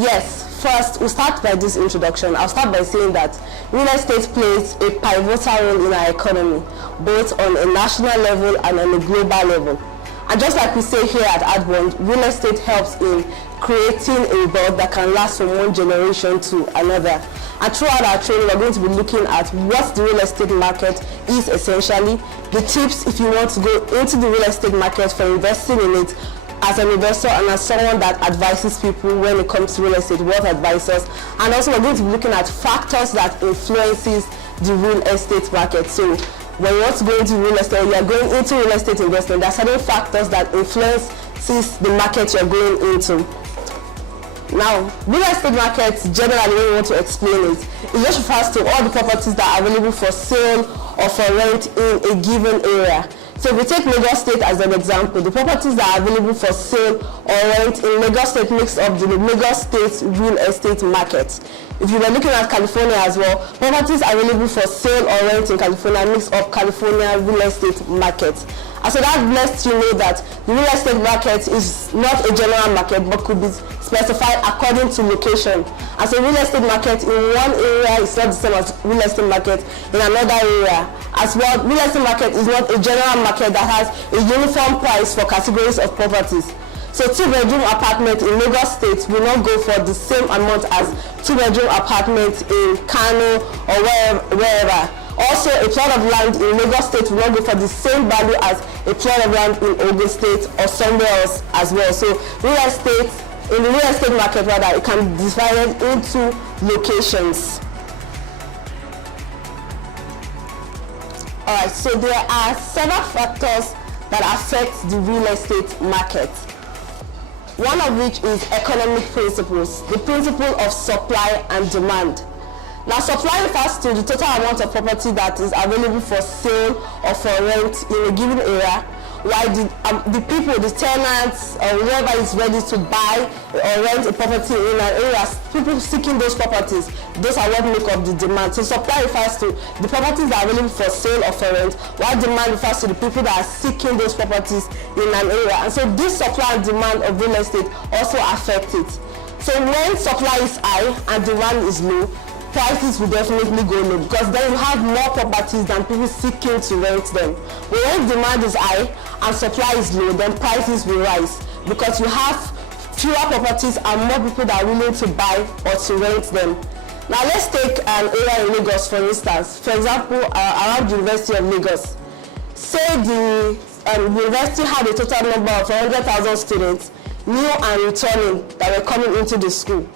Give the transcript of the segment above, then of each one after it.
Yes, first we'll start by this introduction. I'll start by saying that real estate plays a pivotal role in our economy, both on a national level and on a global level. And just like we say here at Adbond, real estate helps in creating a wealth that can last from one generation to another. And throughout our training, we're going to be looking at what the real estate market is essentially, the tips if you want to go into the real estate market for investing in it as an investor and as someone that advises people when it comes to real estate, wealth advisors. And also we're going to be looking at factors that influences the real estate market. So when you want to go into real estate, you are going into real estate investment, there are certain factors that influences the market you're going into. Now, real estate markets, generally, when you want to explain it just refers to all the properties that are available for sale or for rent in a given area. So if we take Lagos State as an example, the properties that are available for sale or rent in Lagos State makes up the Lagos State real estate market. If you were looking at California as well, properties available for sale or rent in California makes up California real estate market. And so that lets you know that the real estate market is not a general market but could be specified according to location. As a real estate market in one area is not the same as real estate market in another area. As well, real estate market is not a general market that has a uniform price for categories of properties. So 2-bedroom apartment in Lagos State will not go for the same amount as 2-bedroom apartment in Kano or wherever. Also, a plot of land in Lagos State will not go for the same value as a plot of land in Ogun State or somewhere else as well. So real estate, in the real estate market rather, it can be divided into locations. Alright, so there are several factors that affect the real estate market. One of which is economic principles, the principle of supply and demand. Now, supply refers to the total amount of property that is available for sale or for rent in a given area, while the people, the tenants, or whoever is ready to buy or rent a property in an area, people seeking those properties, those are what make up the demand. So supply refers to the properties that are available for sale or for rent, while demand refers to the people that are seeking those properties in an area. And so this supply and demand of real estate also affect it. So when supply is high and demand is low, prices will definitely go low because then you have more properties than people seeking to rent them. But when demand is high and supply is low, then prices will rise because you have fewer properties and more people that are willing to buy or to rent them. Now let's take an area in Lagos for instance. For example, around the University of Lagos. Say the university had a total number of 100,000 students, new and returning, that were coming into the school.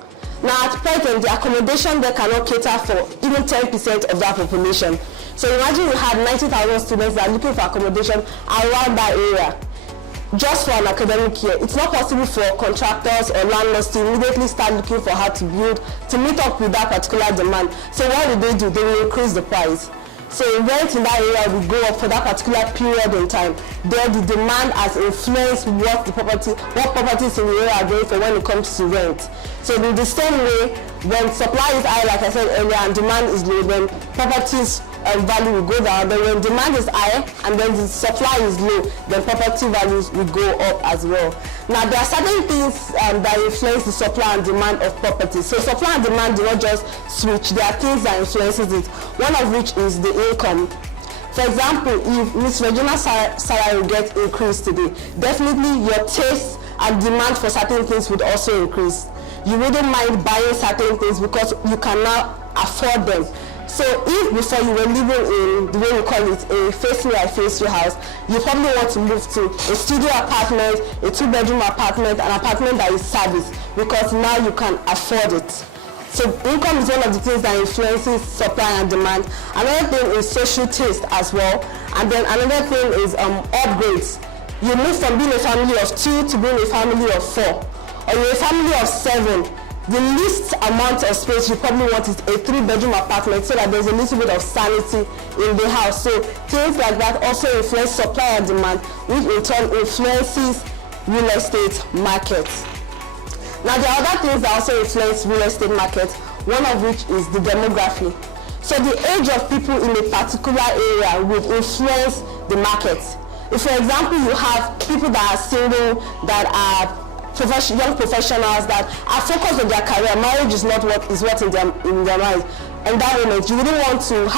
Now at present, the accommodation there cannot cater for even 10% of that population. So imagine you had 90,000 students that are looking for accommodation around that area, just for an academic year. It's not possible for contractors or landlords to immediately start looking for how to build to meet up with that particular demand. So what do? They will increase the price. So rent in that area will go up for that particular period in time. Then the demand has influenced what properties in the area are going for when it comes to rent. So in the same way, when supply is high, like I said earlier, and demand is low, then properties value will go down. Then when demand is high and then the supply is low, then property values will go up as well. Now there are certain things that influence the supply and demand of properties. So supply and demand do not just switch. There are things that influences it. One of which is the income. For example, if Ms. Regina's salary will get increased today, definitely your taste and demand for certain things would also increase. You wouldn't mind buying certain things because you can now afford them. So if before you were living in, the way we call it, a face me I face you house, you probably want to move to a studio apartment, a 2-bedroom apartment, an apartment that is serviced because now you can afford it. So income is one of the things that influences supply and demand. Another thing is social taste as well. And then another thing is upgrades. You move from being a family of 2 to being a family of 4. Or you're a family of 7. The least amount of space you probably want is a 3-bedroom apartment so that there's a little bit of sanity in the house. So things like that also influence supply and demand, which in turn influences real estate markets. Now there are other things that also influence real estate market, one of which is the demography. So the age of people in a particular area would influence the market. If for example you have people that are single, that are young professionals that are focused on their career. Marriage is not what in their minds. And that moment, you wouldn't want to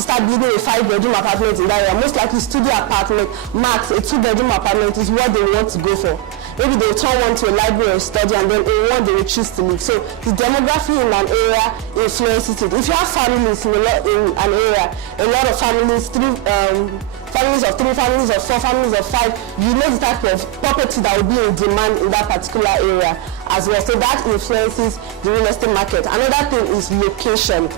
start building a 5-bedroom apartment in that area. Most likely studio apartment, max a 2-bedroom apartment is what they want to go for. Maybe they will turn one to a library or study, and then in one they will choose to live. So the demography in an area influences it. If you have families in an area, a lot of families, families of 3, families of 4, families of 5, you know the type of property that will be in demand in that particular area as well. So that influences the real estate market. Another thing is location.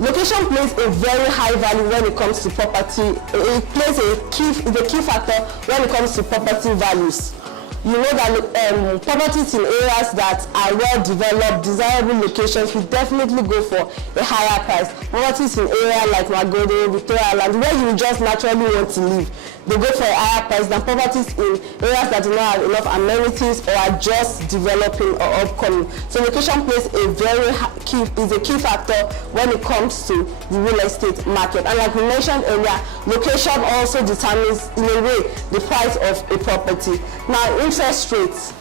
Location plays a very high value when it comes to property. It plays a key factor when it comes to property values. You know that properties in areas that are well developed, desirable locations, will definitely go for a higher price. Properties in areas like Magode, Victoria Island, where you just naturally want to live, they go for a higher price than properties in areas that do not have enough amenities or are just developing or upcoming. So location plays a key factor when it comes to the real estate market. And like we mentioned earlier, location also determines in a way the price of a property. Now, interest rates.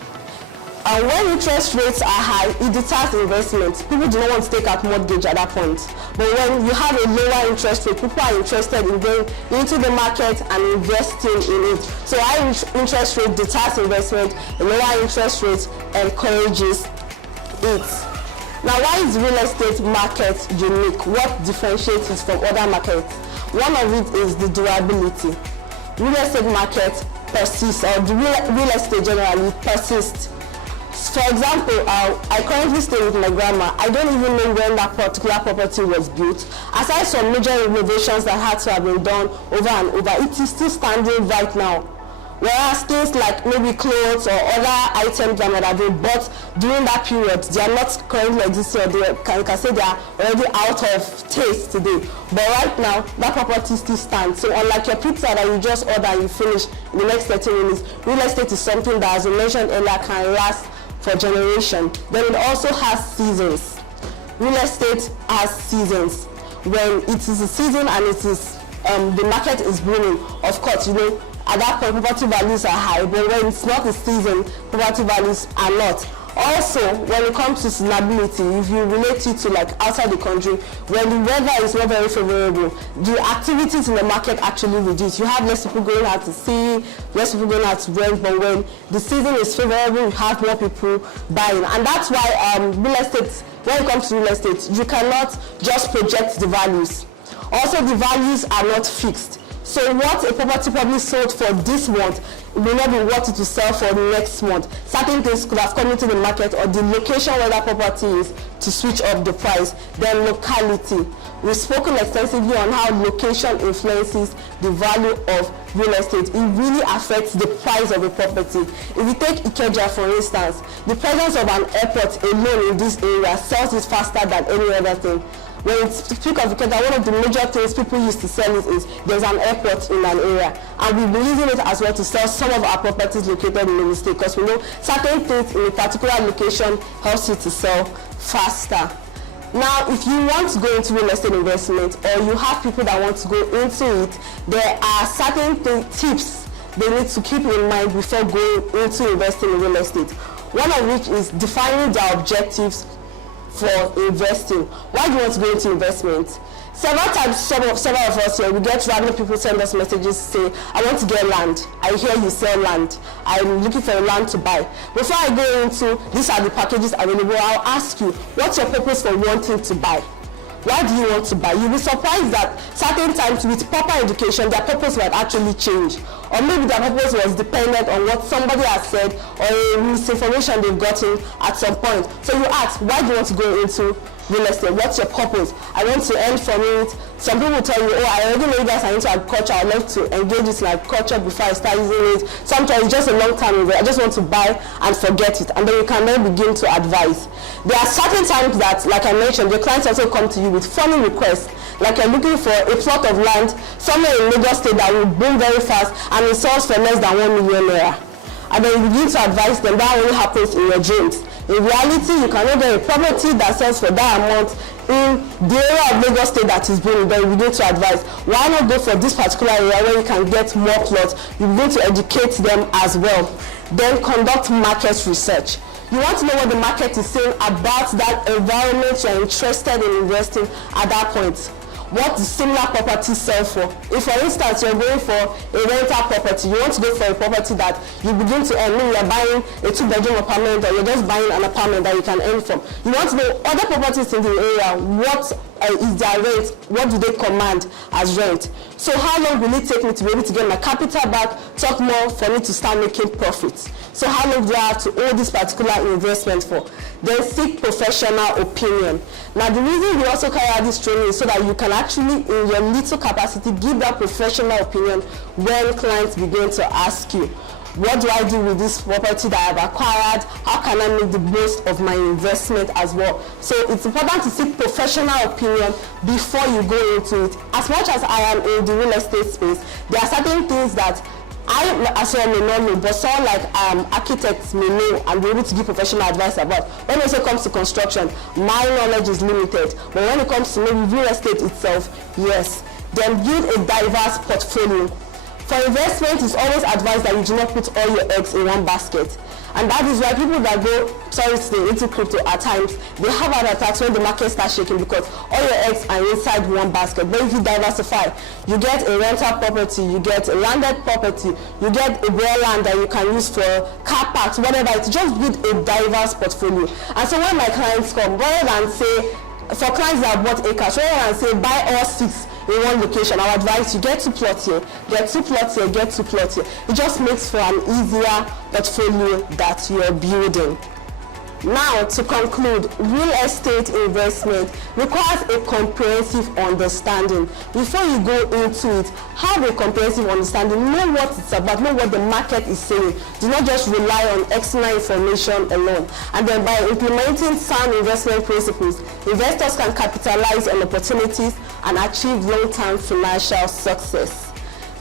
When interest rates are high, it deters investment. People do not want to take out mortgage at that point. But when you have a lower interest rate, people are interested in going into the market and investing in it. So high interest rate deters investment, a lower interest rate encourages it. Now, why is real estate market unique? What differentiates it from other markets? One of it is the durability. Real estate market persists, or the real estate generally persists. For example, I currently stay with my grandma. I don't even know when that particular property was built. Aside from major renovations that had to have been done over and over, it is still standing right now. Whereas things like maybe clothes or other items that might have been bought during that period, they are not currently existing, or you can say they are already out of taste today. But right now, that property still stands. So unlike your pizza that you just order and you finish in the next 30 minutes, real estate is something that, as we mentioned earlier, can last for generation. Then it also has seasons. Real estate has seasons. When it is a season and it is the market is booming, of course, you know, at that point property values are high, but when it's not the season, property values are not. Also, when it comes to seasonality, if you relate it to like outside the country, when the weather is not very favorable, the activities in the market actually reduce. You have less people going out to see, less people going out to rent, but when the season is favorable, you have more people buying. And that's why real estate, when it comes to real estate, you cannot just project the values. Also, the values are not fixed. So what a property probably sold for this month may not be what it will sell for next month. Certain things could have come into the market, or the location where that property is, to switch up the price. Then locality. We've spoken extensively on how location influences the value of real estate. It really affects the price of a property. If you take Ikeja for instance, the presence of an airport alone in this area sells it faster than any other thing. When you speak of Ikeja, one of the major things people used to sell it is there's an airport in an area. And we've been using it as well to sell some of our properties located in the state, because we know certain things in a particular location helps you to sell faster. Now, if you want to go into real estate investment, or you have people that want to go into it, there are certain tips they need to keep in mind before going into investing in real estate. One of which is defining their objectives for investing. Why do you want to go into investment? Several times, several of us here, we get random people send us messages say, I want to get land. I hear you sell land. I'm looking for a land to buy. Before I go into, these are the packages available, I'll ask you, what's your purpose for wanting to buy? Why do you want to buy? You'll be surprised that certain times with proper education, their purpose might actually change. Or maybe their purpose was dependent on what somebody has said or a misinformation they've gotten at some point. So you ask, why do you want to go into real estate? What's your purpose? I want to earn from it. Some people tell you, oh, I already know you guys are into agriculture. I'd love to engage with agriculture before I start using it. Sometimes it's just a long time ago. I just want to buy and forget it. And then you can then begin to advise. There are certain times that, like I mentioned, your clients also come to you with funny requests. Like you're looking for a plot of land somewhere in Lagos State that will boom very fast and it sells for less than 1 million naira. And then you begin to advise them. That only happens in your dreams. In reality, you cannot get a property that sells for that amount in the area of Lagos State that is booming. Then you begin to advise, why not go for this particular area where you can get more plots? You begin to educate them as well. Then conduct market research. You want to know what the market is saying about that environment you're interested in investing at that point. What do similar properties sell for? If, for instance, you're going for a rental property, you want to go for a property that you begin to earn, maybe you're buying a 2-bedroom apartment, or you're just buying an apartment that you can earn from. You want to know other properties in the area, what is their rent, what do they command as rent. So how long will it take me to be able to get my capital back, talk more for me to start making profits? So how long do I have to hold this particular investment for? Then seek professional opinion. Now the reason we also carry out this training is so that you can actually, in your little capacity, give that professional opinion when clients begin to ask you, what do I do with this property that I've acquired? How can I make the most of my investment as well? So it's important to seek professional opinion before you go into it. As much as I am in the real estate space, there are certain things that I as well may not know, but someone like architects may know and be able to give professional advice about. When it also comes to construction, my knowledge is limited. But when it comes to maybe real estate itself, yes. Then build a diverse portfolio. For investment, it's always advised that you do not put all your eggs in one basket. And that is why people that go, into crypto at times, they have heart attacks when the market starts shaking, because all your eggs are inside one basket. But if you diversify, you get a rental property, you get a landed property, you get a bare land that you can use for car parks, whatever. It's just build a diverse portfolio. And so when my clients come, rather than say, for clients that have bought acres, rather than say buy all 6 in one location, I would advise you get 2 plots here, get 2 plots here, get 2 plots here. It just makes for an easier portfolio that you're building. Now, to conclude, real estate investment requires a comprehensive understanding. Before you go into it, have a comprehensive understanding. Know what it's about, know what the market is saying. Do not just rely on external information alone. And then by implementing sound investment principles, investors can capitalize on opportunities and achieve long-term financial success.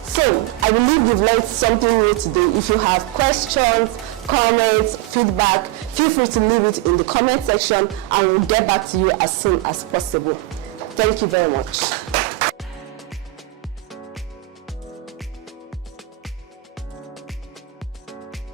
So, I believe you've learned something new today. If you have questions, comments, feedback, feel free to leave it in the comment section and we'll get back to you as soon as possible. Thank you very much.